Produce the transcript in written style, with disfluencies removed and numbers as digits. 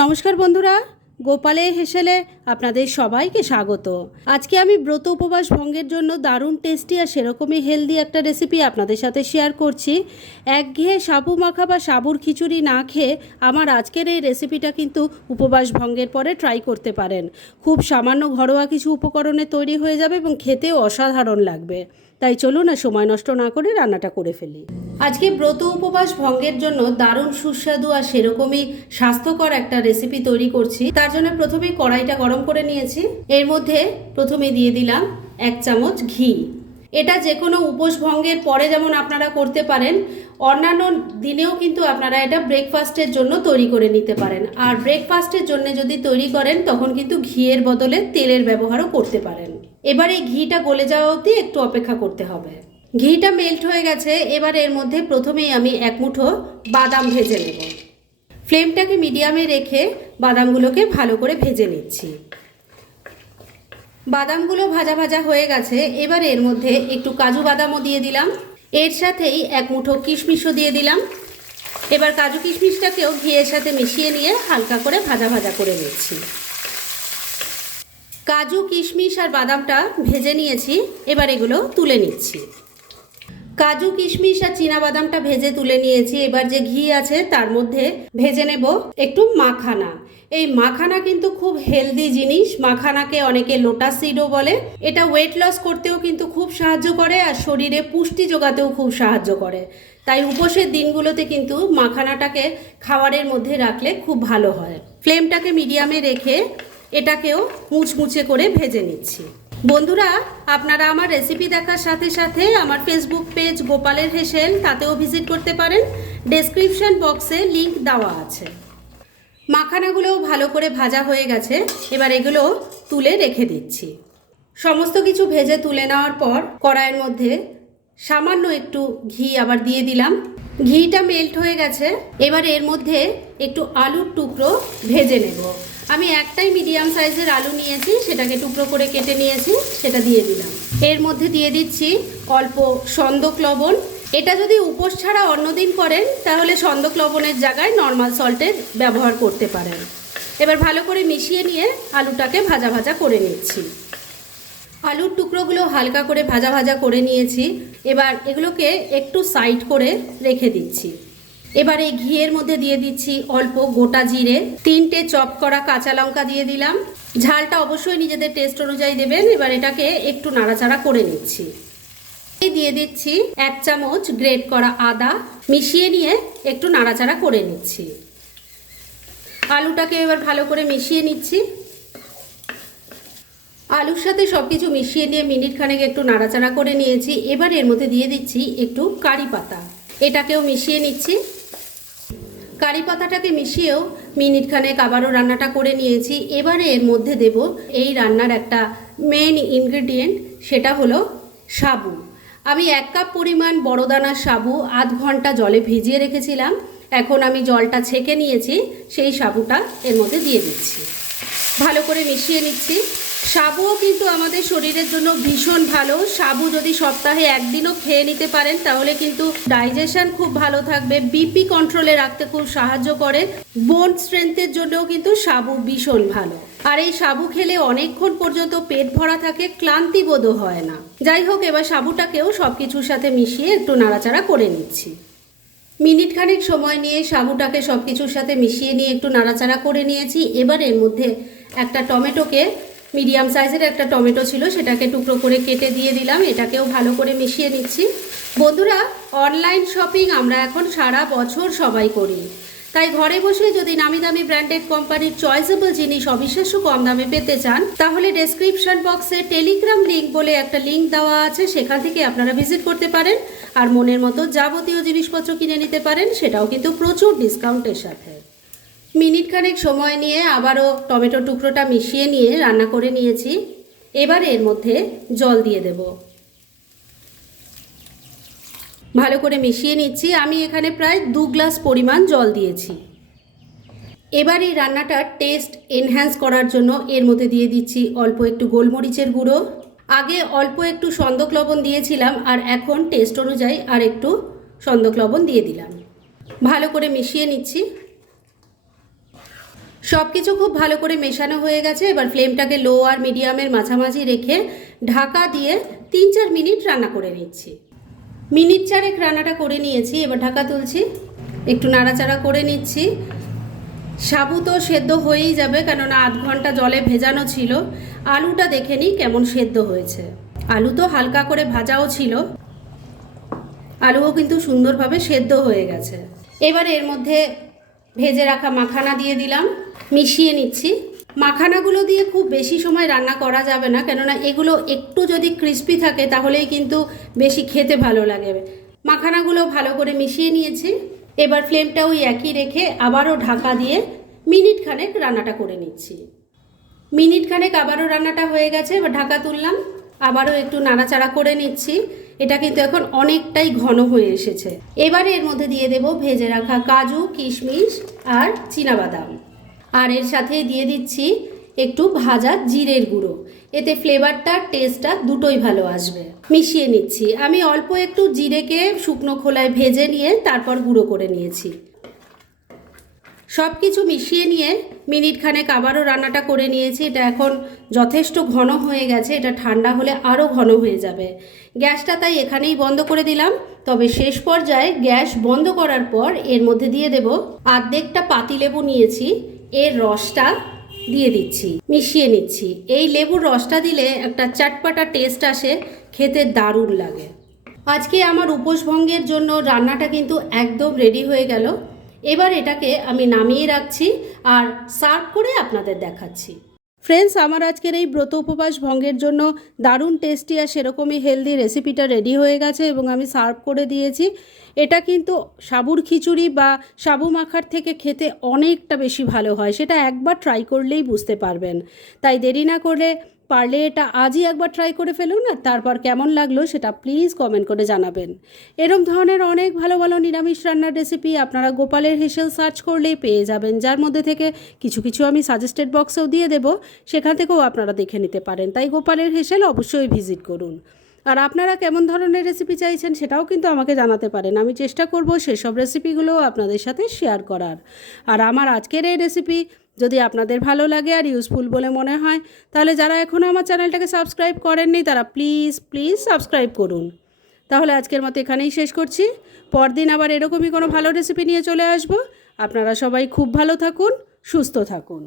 নমস্কার বন্ধুরা, গোপালের হেসেলে আপনাদের সবাইকে স্বাগত। আজকে আমি ব্রত উপবাস ভঙ্গের জন্য দারুণ টেস্টি আর সেরকমই হেলদি একটা রেসিপি আপনাদের সাথে শেয়ার করছি। একঘেয়ে সাবু মাখা বা সাবুর খিচুড়ি না খেয়ে আমার আজকের এই রেসিপিটা কিন্তু উপবাস ভঙ্গের পরে ট্রাই করতে পারেন। খুব সামান্য ঘরোয়া কিছু উপকরণে তৈরি হয়ে যাবে এবং খেতেও অসাধারণ লাগবে। তাই চলুন না সময় নষ্ট না করে রান্নাটা করে ফেলি। আজকে ব্রত উপবাস ভঙ্গের জন্য দারুণ সুস্বাদু আর সেরকমই স্বাস্থ্যকর একটা রেসিপি তৈরি করছি। তার জন্য প্রথমে কড়াইটা গরম করে নিয়েছি। এর মধ্যে প্রথমে দিয়ে দিলাম 1 চামচ ঘি। এটা যে কোনো উপোস ভঙ্গের পরে যেমন আপনারা করতে পারেন, অন্যান্য দিনেও কিন্তু আপনারা এটা ব্রেকফাস্টের জন্য তৈরি করে নিতে পারেন। আর ব্রেকফাস্টের জন্য যদি তৈরি করেন তখন কিন্তু ঘিয়ের বদলে তেলের ব্যবহারও করতে পারেন। এবার এই ঘিটা গলে যাওয়া অবধি একটু অপেক্ষা করতে হবে। ঘিটা মেল্ট হয়ে গেছে। এবার এর মধ্যে প্রথমেই আমি 1 মুঠো বাদাম ভেজে নেব। ফ্লেমটাকে মিডিয়ামে রেখে বাদামগুলোকে ভালো করে ভেজে নিচ্ছি। বাদামগুলো ভাজা ভাজা হয়ে গেছে। এবার এর মধ্যে একটু কাজু বাদামও দিয়ে দিলাম। এর সাথেই 1 মুঠো কিশমিশও দিয়ে দিলাম। এবার কাজু কিশমিশটাকেও ঘিয়ের সাথে মিশিয়ে নিয়ে হালকা করে ভাজা ভাজা করে নিচ্ছি। কাজু কিশমিশ আর বাদামটা ভেজে নিয়েছি। এবার এগুলো তুলে নিচ্ছি। কাজু কিশমিশ আর চীনা বাদামটা ভেজে তুলে নিয়েছি। এবার যে ঘি আছে তার মধ্যে ভেজে নেব একটু মাখানা। এই মাখানা কিন্তু খুব হেলদি জিনিস। মাখানাকে অনেকে লোটাস সিডও বলে। এটা ওয়েট লস করতেও কিন্তু খুব সাহায্য করে আর শরীরে পুষ্টি যোগাতেও খুব সাহায্য করে। তাই উপোসের দিনগুলোতে কিন্তু মাখানাটাকে খাবারের মধ্যে রাখলে খুব ভালো হয়। ফ্লেমটাকে মিডিয়ামে রেখে এটাকেও মুচমুচে করে ভেজে নিচ্ছি। বন্ধুরা, আপনারা আমার রেসিপি দেখার সাথে সাথে আমার ফেসবুক পেজ গোপালের হেসেল তাতেও ভিজিট করতে পারেন। ডেসক্রিপশন বক্সে লিংক দেওয়া আছে। মাখানাগুলোও ভালো করে ভাজা হয়ে গেছে। এবার এগুলো তুলে রেখে দিচ্ছি। সমস্ত কিছু ভেজে তুলে নেওয়ার পর কড়াইয়ের মধ্যে সামান্য একটু ঘি আবার দিয়ে দিলাম। ঘিটা মেল্ট হয়ে গেছে। এবার এর মধ্যে একটু আলুর টুকরো ভেজে নেব। আমি একটাই মিডিয়াম সাইজের আলু নিয়েছি, সেটাকে টুকরো করে কেটে নিয়েছি, সেটা দিয়ে দিলাম। এর মধ্যে দিয়ে দিচ্ছি অল্প সন্দক লবণ। এটা যদি উপোস ছাড়া অন্যদিন করেন তাহলে সন্দক লবণের জায়গায় নর্মাল সল্টের ব্যবহার করতে পারেন। এবার ভালো করে মিশিয়ে নিয়ে আলুটাকে ভাজা ভাজা করে নিচ্ছি। আলুর টুকরোগুলো হালকা করে ভাজা ভাজা করে নিয়েছি। এবার এগুলোকে একটু সাইড করে রেখে দিচ্ছি। এবার এই ঘিয়ের মধ্যে দিয়ে দিচ্ছি অল্প গোটা জিরে, 3টে চপ করা কাঁচা লঙ্কা দিয়ে দিলাম। ঝালটা অবশ্যই নিজেদের টেস্ট অনুযায়ী দেবেন। এবার এটাকে একটু নাড়াচাড়া করে নিচ্ছি। দিয়ে দিচ্ছি 1 চামচ গ্রেট করা আদা। মিশিয়ে নিয়ে একটু নাড়াচাড়া করে নিচ্ছি। আলুটাকে এবার ভালো করে মিশিয়ে নিচ্ছি। আলুর সাথে সব কিছু মিশিয়ে নিয়ে মিনিট খানেক একটু নাড়াচাড়া করে নিয়েছি। এবার এর মধ্যে দিয়ে দিচ্ছি একটু কারি পাতা। এটাকেও মিশিয়ে নিচ্ছি। কারি পাতাটাকে মিশিয়েও মিনিট খানেক আবারও রান্নাটা করে নিয়েছি। এবারে এর মধ্যে দেব এই রান্নার একটা মেন ইনগ্রেডিয়েন্ট, সেটা হলো সাবু। আমি 1 কাপ পরিমাণ বড় দানার সাবু আধ ঘন্টা জলে ভিজিয়ে রেখেছিলাম। এখন আমি জলটা ছেঁকে নিয়েছি, সেই সাবুটা এর মধ্যে দিয়ে দিচ্ছি। ভালো করে মিশিয়ে নিচ্ছি। সাবুও কিন্তু আমাদের শরীরের জন্য ভীষণ ভালো। সাবু যদি সপ্তাহে 1 দিনও খেয়ে নিতে পারেন তাহলে কিন্তু ডাইজেশন খুব ভালো থাকবে, বিপি কন্ট্রোলে রাখতে খুব সাহায্য করে, বোন স্ট্রেংথের জন্যও কিন্তু সাবু ভীষণ ভালো। আর এই সাবু খেলে অনেকক্ষণ পর্যন্ত পেট ভরা থাকে, ক্লান্তি বোধও হয় না। যাই হোক, এবার সাবুটাকেও সব কিছুর সাথে মিশিয়ে একটু নাড়াচাড়া করে নিচ্ছি। মিনিট খানেক সময় নিয়ে সাবুটাকে সব কিছুর সাথে মিশিয়ে নিয়ে একটু নাড়াচাড়া করে নিয়েছি। এবার এর মধ্যে একটা টমেটোকে, মিডিয়াম সাইজের একটা টমেটো ছিল, সেটাকে টুকরো করে কেটে দিয়ে দিলাম। এটাকেও ভালো করে মিশিয়ে নিচ্ছি। বন্ধুরা, অনলাইন শপিং আমরা এখন সারা বছর সবাই করি। তাই ঘরে বসে যদি নামি দামি ব্র্যান্ডেড কোম্পানির চয়েসেবল জিনিস অবিশ্বাস্য কম দামে পেতে চান তাহলে ডেসক্রিপশন বক্সে টেলিগ্রাম লিঙ্ক বলে একটা লিঙ্ক দেওয়া আছে, সেখান থেকে আপনারা ভিজিট করতে পারেন আর মনের মতো যাবতীয় জিনিসপত্র কিনে নিতে পারেন, সেটাও কিন্তু প্রচুর ডিসকাউন্টের সাথে। মিনিট খানেক সময় নিয়ে আবারও টমেটো টুকরোটা মিশিয়ে নিয়ে রান্না করে নিয়েছি। এবার এর মধ্যে জল দিয়ে দেব। ভালো করে মিশিয়ে নিচ্ছি। আমি এখানে প্রায় 2 গ্লাস পরিমাণ জল দিয়েছি। এবার এই রান্নাটার টেস্ট এনহ্যান্স করার জন্য এর মধ্যে দিয়ে দিচ্ছি অল্প একটু গোলমরিচের গুঁড়ো। আগে অল্প একটু সন্দক লবণ দিয়েছিলাম আর এখন টেস্ট অনুযায়ী আর একটু সন্দক লবণ দিয়ে দিলাম। ভালো করে মিশিয়ে নিচ্ছি। সব কিছু খুব ভালো করে মেশানো হয়ে গেছে। এবার ফ্লেমটাকে লো আর মিডিয়ামের মাঝামাঝি রেখে ঢাকা দিয়ে 3-4 মিনিট রান্না করে নিচ্ছি। মিনিট 4 রান্নাটা করে নিয়েছি। এবার ঢাকা তুলছি, একটু নাড়াচাড়া করে নিচ্ছি। সাবু তো সেদ্ধ হয়েই যাবে, কেননা আধ ঘন্টা জলে ভেজানো ছিল। আলুটা দেখে নিই কেমন সেদ্ধ হয়েছে। আলু তো হালকা করে ভাজাও ছিল, আলুও কিন্তু সুন্দরভাবে সেদ্ধ হয়ে গেছে। এবার এর মধ্যে ভেজে রাখা মাখানা দিয়ে দিলাম, মিশিয়ে নিচ্ছি। মাখানাগুলো দিয়ে খুব বেশি সময় রান্না করা যাবে না, কেননা এগুলো একটু যদি ক্রিস্পি থাকে তাহলেই কিন্তু বেশি খেতে ভালো লাগে। মাখানাগুলো ভালো করে মিশিয়ে নিয়েছি। এবার ফ্লেমটা ওই একই রেখে আবারও ঢাকা দিয়ে মিনিট খানেক রান্নাটা করে নিচ্ছি। মিনিট খানেক আবারও রান্নাটা হয়ে গেছে। এবার ঢাকা তুললাম, আবারও একটু নাড়াচাড়া করে নিচ্ছি। এটা কিন্তু এখন অনেকটাই ঘন হয়ে এসেছে। এবারে এর মধ্যে দিয়ে দেব ভেজে রাখা কাজু, কিশমিশ আর চীনাবাদাম। আর এর সাথে দিয়ে দিচ্ছি একটু ভাজা জিরের গুঁড়ো। এতে ফ্লেভারটা, টেস্টটা দুটোই ভালো আসবে। মিশিয়ে নিচ্ছি। আমি অল্প একটু জিরেকে শুকনো খোলায় ভেজে নিয়ে তারপর গুঁড়ো করে নিয়েছি। সব কিছু মিশিয়ে নিয়ে মিনিট খানেক আবারও রান্নাটা করে নিয়েছি। এটা এখন যথেষ্ট ঘন হয়ে গেছে, এটা ঠান্ডা হলে আরও ঘন হয়ে যাবে। গ্যাসটা তাই এখানেই বন্ধ করে দিলাম। তবে শেষ পর্যায়ে গ্যাস বন্ধ করার পর এর মধ্যে দিয়ে দেব আর্ধেকটা পাতিলেবু নিয়েছি, এর রসটা দিয়ে দিচ্ছি, মিশিয়ে নিচ্ছি। এই লেবুর রসটা দিলে একটা চটপটা টেস্ট আসে, খেতে দারুণ লাগে। আজকে আমার উপোসভঙ্গের জন্য রান্নাটা কিন্তু একদম রেডি হয়ে গেল। এবার এটাকে আমি নামিয়ে রাখছি আর সার্ভ করে আপনাদের দেখাচ্ছি। ফ্রেন্ডস, আমার আজকের এই ব্রত উপবাস ভঙ্গের জন্য দারুণ টেস্টি আর সেরকমই হেলদি রেসিপিটা রেডি হয়ে গেছে এবং আমি সার্ভ করে দিয়েছি। এটা কিন্তু সাবুর খিচুড়ি বা সাবু মাখার থেকে খেতে অনেকটা বেশি ভালো হয়, সেটা একবার ট্রাই করলেই বুঝতে পারবেন। তাই দেরি না করে পারলে এটা আজই একবার ট্রাই করে ফেলুন, না তারপর কেমন লাগলো সেটা প্লিজ কমেন্ট করে জানাবেন। এরকম ধরনের অনেক ভালো ভালো নিরামিষ রান্নার রেসিপি আপনারা গোপালের হেসেল সার্চ করলেই পেয়ে যাবেন, যার মধ্যে থেকে কিছু কিছু আমি সাজেস্টেড বক্সেও দিয়ে দেব, সেখান থেকেও আপনারা দেখে নিতে পারেন। তাই গোপালের হেসেল অবশ্যই ভিজিট করুন। আর আপনারা কেমন ধরনের রেসিপি চাইছেন সেটাও কিন্তু আমাকে জানাতে পারেন। আমি চেষ্টা করব সেসব রেসিপিগুলোও আপনাদের সাথে শেয়ার করার। আর আমার আজকের এই রেসিপি যদি আপনাদের ভালো লাগে আর ইউজফুল বলে মনে হয়, তাহলে যারা এখনও আমার চ্যানেলটাকে সাবস্ক্রাইব করেননি তারা প্লিজ সাবস্ক্রাইব করুন। তাহলে আজকের মতো এখানেই শেষ করছি। পরদিন আবার এরকমই কোনো ভালো রেসিপি নিয়ে চলে আসব। আপনারা সবাই খুব ভালো থাকুন, সুস্থ থাকুন।